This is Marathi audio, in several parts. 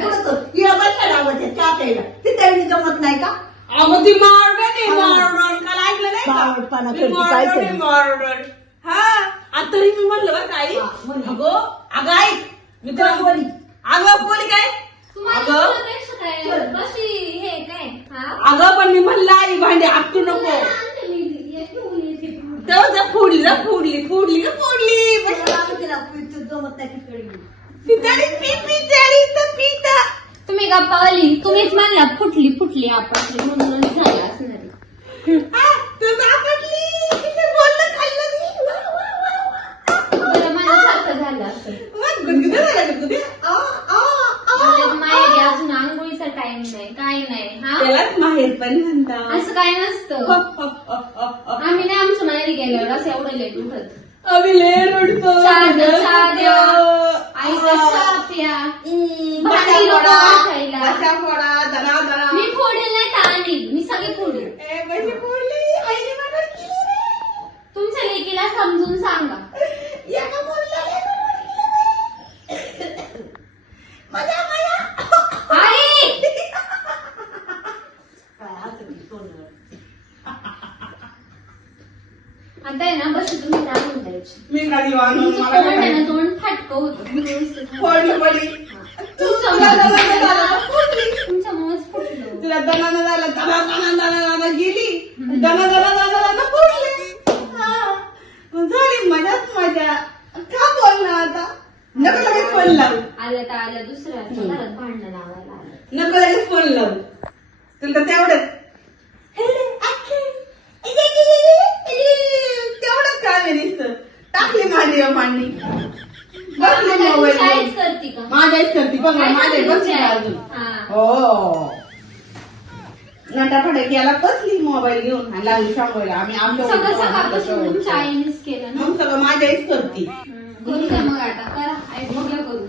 करतो जमत नाही का? अहो, मग मी म्हणलं बरं काही अगो अगं ऐक मी तुला बोल. काय? तुम्हाला अगं. पण मी म्हणलं आई भांडे आपटू नको. तेव्हा जा फोडली ना फोडली फोडली फोडली जमत नाही तिकडे. ती तुम्ही गप्पावाली तुम्हीच म्हणला फुटली फुटली आपटली म्हणूनच झालं असणार आहे. बरं मनासारखं झालं असं. माहेरी अजून आंघोळीचा टाइम नाही. काय नाही हा? त्यालाच माहेर पण म्हणतात. असं काय नसतं. आम्ही नाही आमच्या माहेरी गेल्यावर असं एवढं लेट उठत. आईचा आ. चहा प्या हम्म, भांडी बसा नको बसा फोडा, दणा, दणा. मी फोडेल नाही तर आणील मी सगळे फोडेल ए, कशी फोडली? आईने केली रे. तुमच्या लेकीला समजून सांगा एका मुलाला फोडली. मजा, मजा. आई काय हात सोनं आता आहे ना बस तुम्ही राहून द्यायची मी कधी वाहून तुमचं मला तोंड आहे काय ना तोंड फाटकं होतं व्यवस्थित. फोडली, फोडली. तुमचं तुला मुळं दणा, दणा, दणा, फोडली. तुमच्या मुळेच फुटलं तुला दना दना झालं दना दना दना दना गेली दना दना दना दना फुटली हा. मग झाली मजाच मजा का बोलणं आता? नको लगेच फोन लावू. आलं तर आलं दुसऱ्याच्या घरात भांडणं लावायला आलं नको लगेच फोन लावू. तुला तर तेवढंच. हेले, आखे, इले, इले, इले, इले. तेवढंच काम आहे नुसतं टाकली मांडी मांडी बसली तुमची मोबाईल आईच करते का? माझ्याच करते. बघ माझ्या बसली आई? अजून? हा. हो गेला बसली मोबाईल घेऊन. आणि लागली सांगायला आम्ही आमच्या सगळं सकाळपासून तुमच्या आईनेच केलं ना? मग सगळं माझ्या आईच करते. करू द्या मग आता. करा आई बघूया करू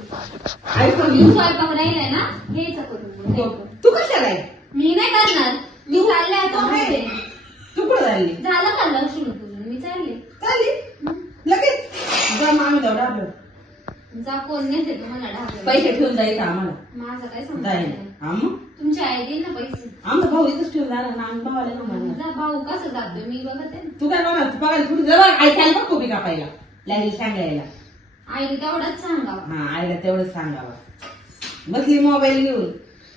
आई मी करून स्वयंपाक राहिलाय ना घ्यायचं करून तू कशाला आहे? मी नाही करणार. मी चालले आता तू. बाहेर. तू कुठं झाली झालं का लक्ष्मी पूजन मी चालले. चालली? लगेच? जा मग आम्ही तेवढा आपलं जा कोण नेते तुम्हाला ढाबे पैसे ठेवून जायचं आम्हाला. माझा काय समजा नाही. हा मग तुमची आई देईल ना पैसे? आमचा भाऊ इथंच ठेवून जाणार ना आम्ही भावाला ना म्हणणार जा भाऊ कसं जातोय? मी बघत ना. तू काय बघा तू बघायला कुठे? जवळ ऐकायला बघ कोबी कापायला. लागली सांगायला. आईने तेवढंच सांगावं. हा आईला तेवढंच सांगावं. बसली मोबाईल घेऊन.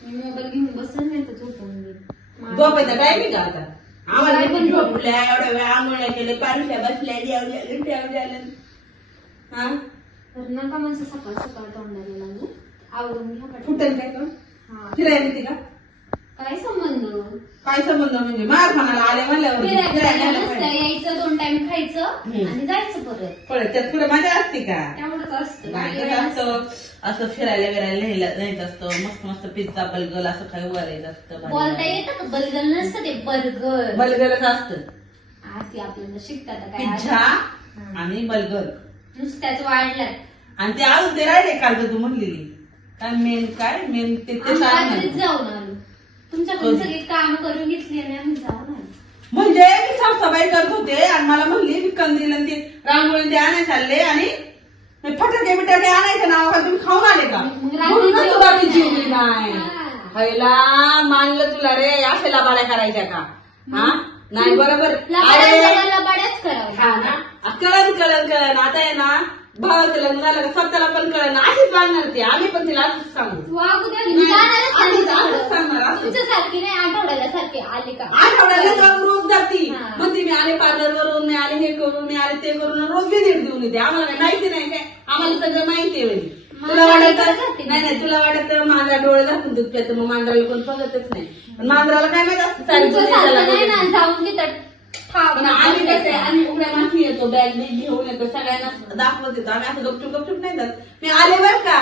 मी मोबाईल घेऊन बसन नाही तर झोपून घेईन. माझं- झोपायचा टायमिंग आता आम्हाला पण झोपल्या एवढ्या वेळ आंघोळ्या केले पारुष्या बसल्या जेवल्या जेवल्या हा? तर नका माझं सकाळ सकाळ तोंडाला लागू आवरून घ्या पटकन. फुटेल काय का हा. फिरायला येते का? काय संबंध? काय संबंध म्हणजे? माझ्या खानाला आले म्हणल्यावर फिरायला फिरायला नसतं, नाही पाहिजे. यायचं दोन टाइम खायचं हम्म. आणि जायचं परत. परत त्यात पुढे मजा असते का? असतं. नाही कसं असतं. असं फिरायला बिरायला न्यायला जायचं असतं. मस्त मस्त पिझ्झा बर्गर असं काही वरायचं असतं. बोलता येतं का? बर्गर नसतं ते बर्गर बर्गरच असतं. आज ते आपल्याला शिकतात आता काय पिझ्झा. आणि बर्गर नुसत्याच वाढल्यात. आणि ते अजून ते राहिले काल तर तू म्हणलेली. काय मेन काय मेन ते ते आम्ही सांग रात्रीच ना. तुमच्याकडून सगळी काम करून घेतली आणि आम्ही जाऊन आलो म्हणजे मी साफसफाई करत होते आणि मला म्हणली मी कंदील आणि ते रांगोळी ते आणायला चालले आणि मी फटाके बिटाके आणायचे नाव तुम्ही खाऊन आले का? म्हणूनच तुला ती जेवली जेवली नाही. हैला मानलं तुला रे असे लाबाड्या करायच्या का? हा? नाही बरोबर. अरे. लबाड्याच करावं. हा ना. कळण कळण कळण आता आहे ना. झालं का स्वतःला पण कळण अशीच वागणार ती आम्ही पण तिला असंच सांगू वागू द्या मी जाणारच नाही आम्ही असंच. सांगणार असंच. तुमच्यासारखी नाही आठवड्याला सारखी आली का आठवड्याला जाऊन रोज जाती हा. म्हणते मी आले पार्लर वरून मी आले हे करून मी आले ते करून रोज विजिट देऊन येते आम्हाला माहिती नाही काय आम्हाला सगळं माहिती आहे म्हणजे तुला वाटत. नाही नाही तुला वाटत माझा डोळे दाखवून दूध प्यायचं मग मांजराला कोण बघतच नाही पण मांजराला काय माहीत असतं सारी दुनिया तुमच्यासारखं त्याला नाही ना बघते. जाऊन तिथं ठाव पण आम्ही कसं आहे, आम्ही येतो बॅग बिग घेऊन येतो सगळ्यांना दाखवत येतो. आम्ही असं गपचूप गपचूप नाही जात. मी आले बर का?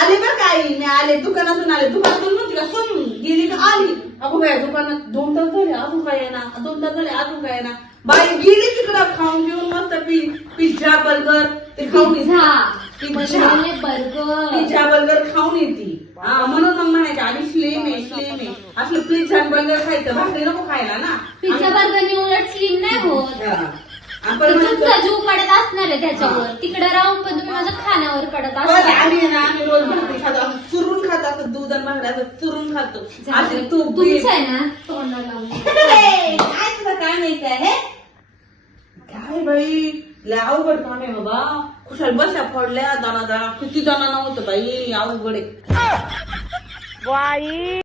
आले बर का आई? मी आले दुकानातून आले. दुकानातून नव्हती का? सोडून गेली का? आली. अगो काय दुकानात दोन तास झाले अजून काय येणार? दोन तास झाले अजून काय येणार? बाई गेली तिकडं खाऊन पिऊन मस्त पि पिझ्झा बर्गर ते खाऊन. पिझ्झा. बर्गर पिझ्झा बर्गर खाऊन येते. हा म्हणून मग म्हणायचं बर्गर खायचं भाकरी नको खायला ना. पिझ्झा बर्गरने उलट स्लिम नाही होत. तुमचा जीव पडत असणार आहे त्याच्यावर. तिकडे राहून पण तुम्ही माझ्या खाण्यावर पडत खात. असं दूध आणि चुरून खातो. तू तुमचं काय तुला काय माहिती आहे काय बाई? लय अवघड काम आहे बाबा. खुशाल बसल्या पडल्या दाना दाना किती दाना नव्हतं बाई अवघड आहे. बाई.